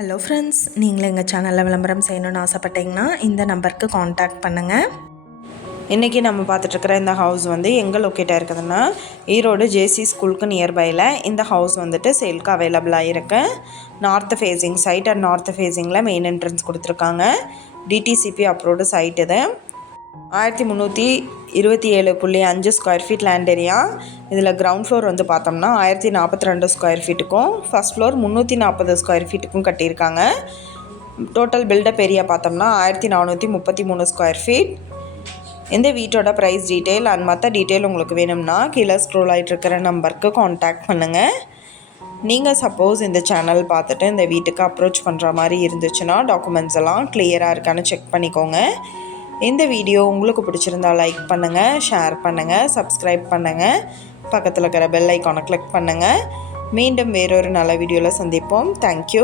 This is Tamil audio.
ஹலோ ஃப்ரெண்ட்ஸ், நீங்களும் எங்கள் சேனலில் விளம்பரம் செய்யணுன்னு ஆசைப்பட்டீங்கன்னா இந்த நம்பருக்கு காண்டாக்ட் பண்ணுங்கள். இன்றைக்கி நம்ம பார்த்துட்ருக்கிற இந்த ஹவுஸ் வந்து எங்கே லொக்கேட்டாக இருக்குதுன்னா ஈரோடு ஜேசி ஸ்கூலுக்கு நியர்பையில் இந்த ஹவுஸ் வந்துட்டு சேலுக்கு அவைலபிளாக இருக்குது. North facing site and north ஃபேஸிங்கில் மெயின் என்ட்ரன்ஸ் கொடுத்துருக்காங்க. டிடிசிபி அப்ரூவ்டு சைட் இது. 1327.5 ஸ்கொயர் ஃபீட் லேண்ட் ஏரியா. இதில் கிரவுண்ட் ஃப்ளோர் வந்து பார்த்தோம்னா 1042 ஸ்கொயர் ஃபீட்டுக்கும் ஃபஸ்ட் ஃப்ளோர் 340 ஸ்கொயர் ஃபீட்டுக்கும் கட்டியிருக்காங்க. டோட்டல் பில்டப் ஏரியா பார்த்தோம்னா 1433 ஸ்கொயர் ஃபீட். இந்த வீட்டோட ப்ரைஸ் டீட்டெயில் அண்ட் மற்ற டீட்டெயில் உங்களுக்கு வேணும்னா கீழே ஸ்க்ரோல் ஆகிட்டு இருக்கிற நம்பருக்கு காண்டாக்ட் பண்ணுங்கள். நீங்கள் சப்போஸ் இந்த சேனல் பார்த்துட்டு இந்த வீட்டுக்கு அப்ரோச் பண்ணுற மாதிரி இருந்துச்சுன்னா டாக்குமெண்ட்ஸ் எல்லாம் கிளியராக இருக்கான்னு செக் பண்ணிக்கோங்க. இந்த வீடியோ உங்களுக்கு பிடிச்சிருந்தா லைக் பண்ணுங்கள், ஷேர் பண்ணுங்கள், சப்ஸ்கிரைப் பண்ணுங்கள், பக்கத்தில் இருக்கிற பெல் ஐக்கானை கிளிக் பண்ணுங்கள். மீண்டும் வேறொரு நல்ல வீடியோவில் சந்திப்போம். தேங்க்யூ.